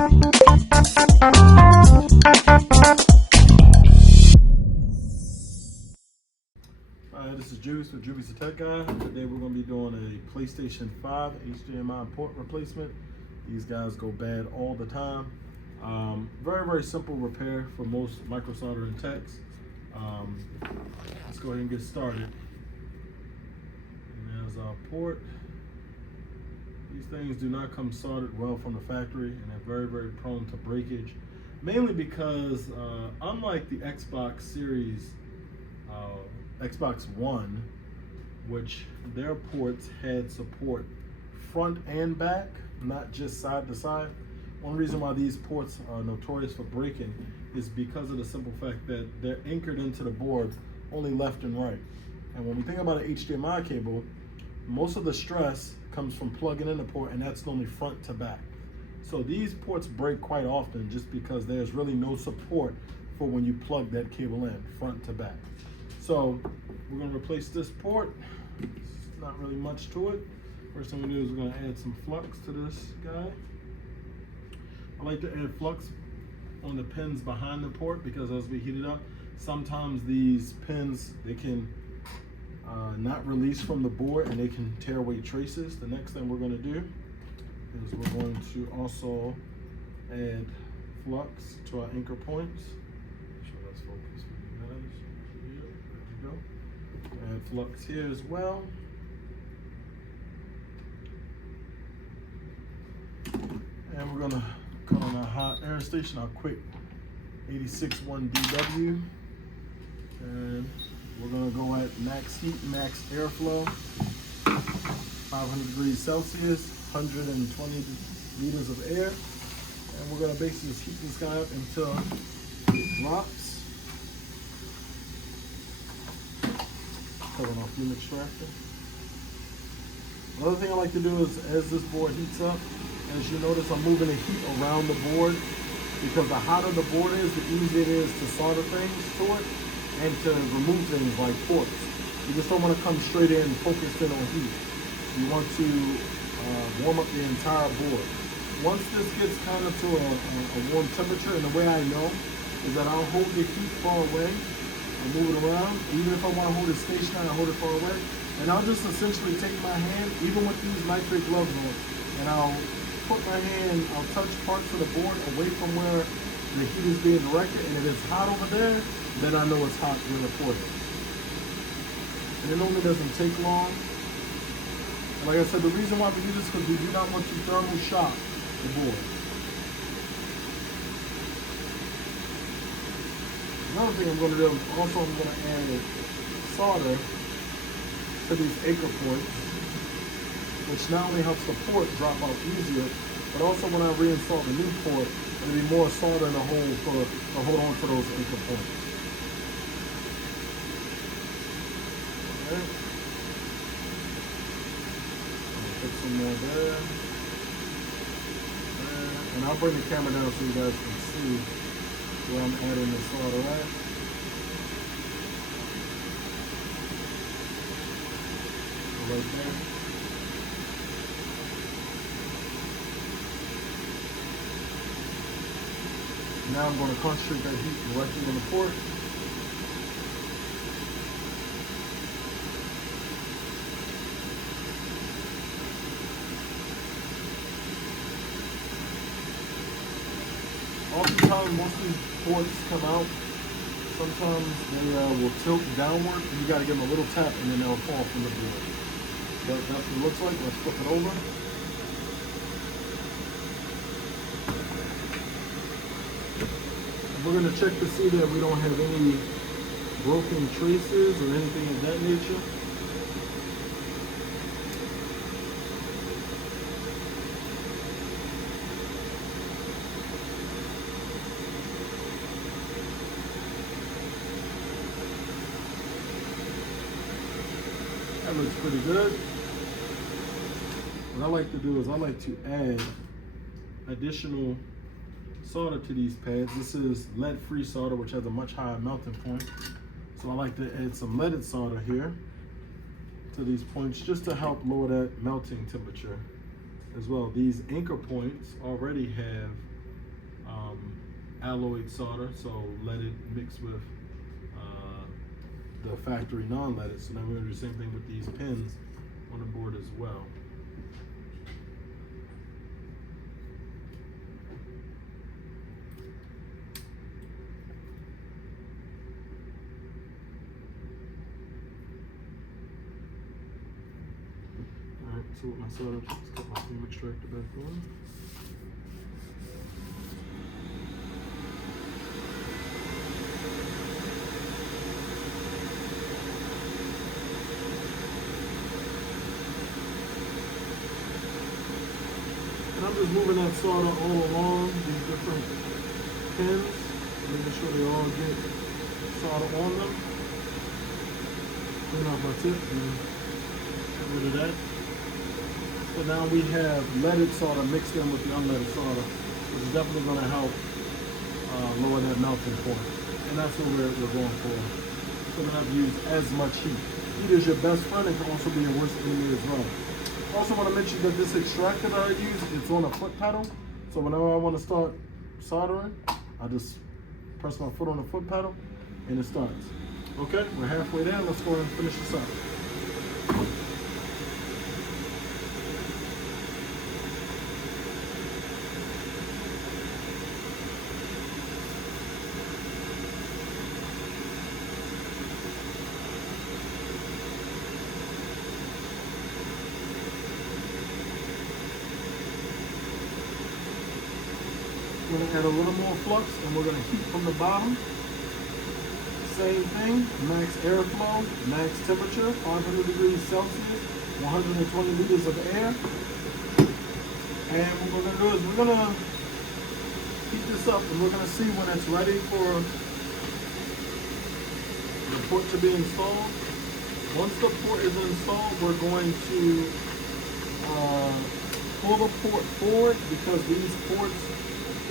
This is Juvix with Juvix The Tech Guy. Today we're going to be doing a PlayStation 5 HDMI port replacement. These guys go bad all the time. Very simple repair for most micro soldering techs. Let's go ahead and get started. And there's our port. These things do not come soldered well from the factory, and they're very prone to breakage. Mainly because unlike the Xbox Series, Xbox One, which their ports had support front and back, not just side to side. One reason why these ports are notorious for breaking is because of the simple fact that they're anchored into the board only left and right. And when we think about an HDMI cable, most of the stress comes from plugging in the port, and that's only front to back. So these ports break quite often just because there's really no support for when you plug that cable in, front to back. So we're going to replace this port. It's not really much to it. First thing we do is we're going to add some flux to this guy. I like to add flux on the pins behind the port because as we heat it up, sometimes these pins, they can not release from the board and they can tear away traces. The next thing we're going to do is we're going to also add flux to our anchor points. Make sure that's focused for you guys. There we go. Add flux here as well. And we're gonna cut on our hot air station, our quick 86.1 DW. And we're gonna go at max heat, max airflow, 500 degrees Celsius, 120 liters of air. And we're gonna basically just heat this guy up until it drops. Cutting off fume extractor. Another thing I like to do is, as this board heats up, as you notice, I'm moving the heat around the board because the hotter the board is, the easier it is to solder things to it and to remove things like ports. You just don't want to come straight in focused in on heat. You want to warm up the entire board. Once this gets kind of to a warm temperature, and the way I know is that I'll hold the heat far away and move it around. Even if I want to hold it stationary, I hold it far away. And I'll just essentially take my hand, even with these nitrate gloves on, and I'll put my hand, I'll touch parts of the board away from where the heat is being directed, and if it's hot over there, then I know it's hot when the port is. And it normally doesn't take long. And like I said, the reason why we do this is because we do not want to thermal shock the board. Another thing I'm going to do is also I'm going to add solder to these anchor points, which not only helps the port drop out easier, but also when I reinstall the new port, it'll be more solder in the hole to hold on to those anchor points. Okay. I'll put some more there. And I'll bring the camera down so you guys can see where I'm adding the solder at. Right there. Now I'm going to concentrate that heat directly on the port. Oftentimes, most of these ports come out. Sometimes they will tilt downward, and you got to give them a little tap, and then they'll fall from the board. But that's what it looks like. Let's flip it over. We're going to check to see that we don't have any broken traces or anything of that nature. That looks pretty good. What I like to do is I like to add additional solder to these pads. This is lead-free solder, which has a much higher melting point. So I like to add some leaded solder here to these points just to help lower that melting temperature as well. These anchor points already have alloyed solder, so leaded mixed with the factory non-leaded. So now we're going to do the same thing with these pins on the board as well. Alright, so with my solder, just got my film extractor back on. And I'm just moving that solder all along these different pins, making sure they all get solder on them. Clean off my tip and get rid of that. So now we have leaded solder mixed in with the unleaded solder, which is definitely going to help lower that melting point. And that's what we're going for. So we don't have to use as much heat. Heat is your best friend and can also be your worst enemy as well. Also want to mention that this extractor that I use, it's on a foot pedal. So whenever I want to start soldering, I just press my foot on the foot pedal and it starts. Okay, we're halfway there. Let's go ahead and finish this up. We're going to add a little more flux and we're going to heat from the bottom. Same thing, max airflow, max temperature, 500 degrees Celsius, 120 liters of air. And what we're going to do is we're going to heat this up and we're going to see when it's ready for the port to be installed. Once the port is installed, we're going to pull the port forward because these ports,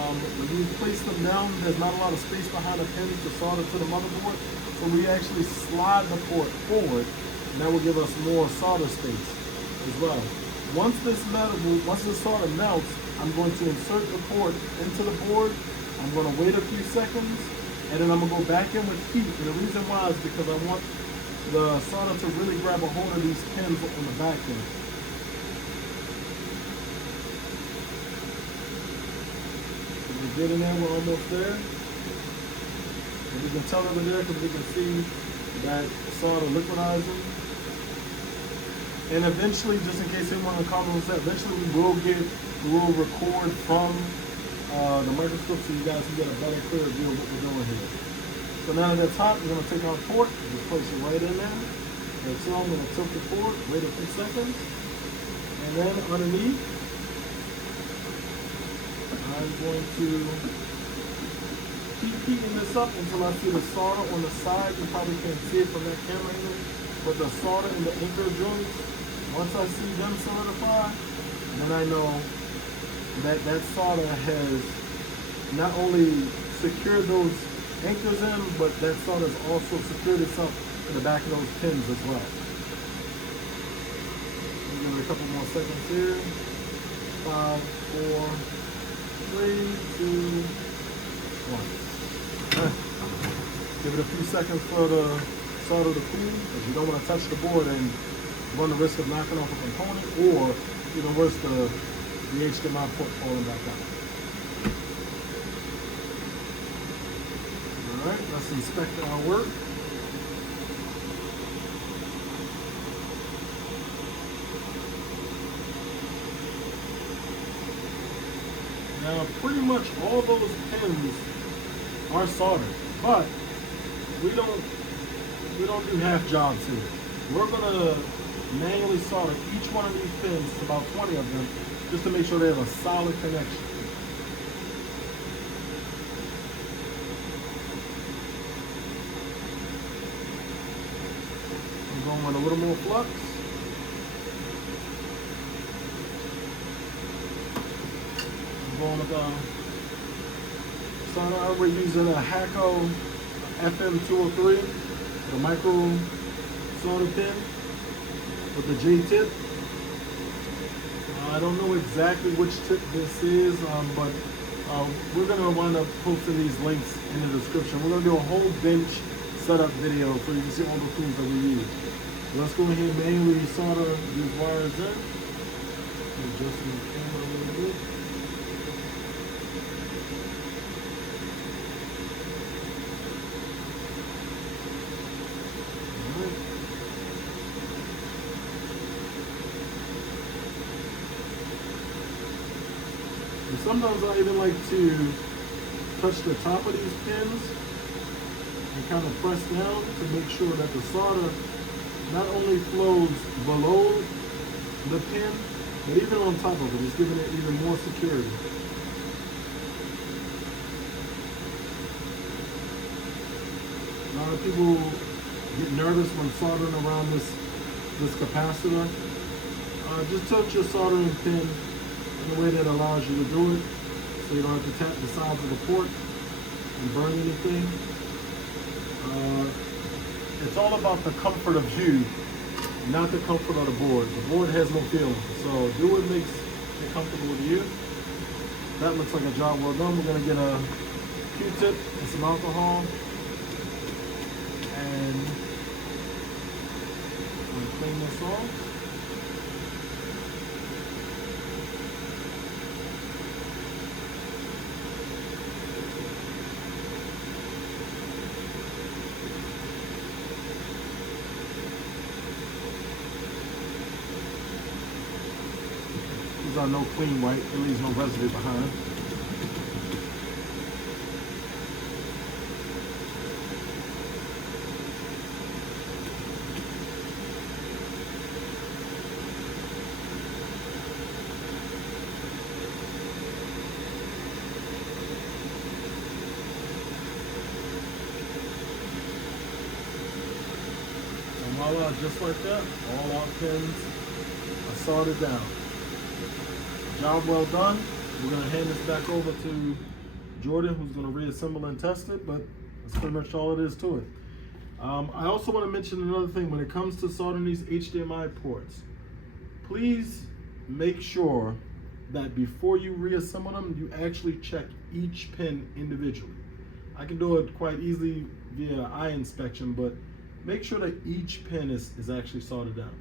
when you place them down, there's not a lot of space behind the pins to solder to the motherboard. So we actually slide the port forward, and that will give us more solder space as well. Once this solder melts, I'm going to insert the port into the board. I'm going to wait a few seconds, and then I'm going to go back in with heat. And the reason why is because I want the solder to really grab a hold of these pins on the back end. Get in there, we're almost there. And we can tell over there because we can see that solder liquidizing. And eventually, just in case anyone on comments that, eventually we will record from the microscope so you guys can get a better, clearer view of what we're doing here. So now that it's hot, we're going to take our port, just place it right in there. And so I'm going to tilt the port, wait a few seconds, and then underneath, I'm going to keep heating this up until I see the solder on the side. You probably can't see it from that camera angle, but the solder and the anchor joints, once I see them solidify, then I know that that solder has not only secured those anchors in, but that solder has also secured itself in the back of those pins as well. Give it a couple more seconds here. 5, 4, 3, 2, 1. Give it a few seconds for the solder to cool, because you don't want to touch the board and run the risk of knocking off a component, or even worse, the HDMI port falling back out. Alright, let's inspect our work. Now, pretty much all those pins are soldered, but we don't do half jobs here. We're gonna manually solder each one of these pins, about 20 of them, just to make sure they have a solid connection. I'm going with a little more flux. Going with solder. We're using a Hacko FM203, the micro solder pin with the J tip. I don't know exactly which tip this is, but We're going to wind up posting these links in the description. We're going to do a whole bench setup video so you can see all the tools that we use. Let's go ahead and manually solder these wires in. Adjusting the camera a little bit. And sometimes I even like to touch the top of these pins and kind of press down to make sure that the solder not only flows below the pin, but even on top of it, it's giving it even more security. A lot of people get nervous when soldering around this capacitor. Just touch your soldering pin in a way that allows you to do it, so you don't have to tap the sides of the port and burn anything. It's all about the comfort of you, not the comfort of the board. The board has no feeling, so do what makes it comfortable to you. That looks like a job well done. We're going to get a Q-tip and some alcohol, and I'm going to clean this off. These are no clean white, it leaves no residue behind. And voila, just like that, all our pins are soldered down. Job well done. We're going to hand this back over to Jordan, who's going to reassemble and test it, but that's pretty much all it is to it. I also want to mention another thing. When it comes to soldering these HDMI ports, please make sure that before you reassemble them, you actually check each pin individually. I can do it quite easily via eye inspection, but make sure that each pin is actually soldered down.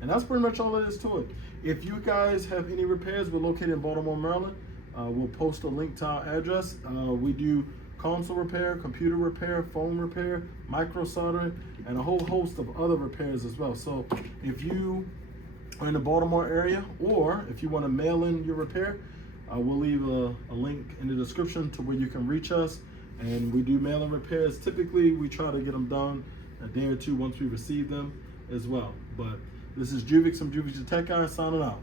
And that's pretty much all it is to it. If you guys have any repairs, we're located in Baltimore, Maryland. We'll post a link to our address. We do console repair, computer repair, phone repair, micro soldering, and a whole host of other repairs as well. So if you are in the Baltimore area, or if you want to mail in your repair, we'll leave a link in the description to where you can reach us. And we do mail-in repairs. Typically, we try to get them done a day or two once we receive them as well. But this is Juvix from Juvix The Tech Guy signing out.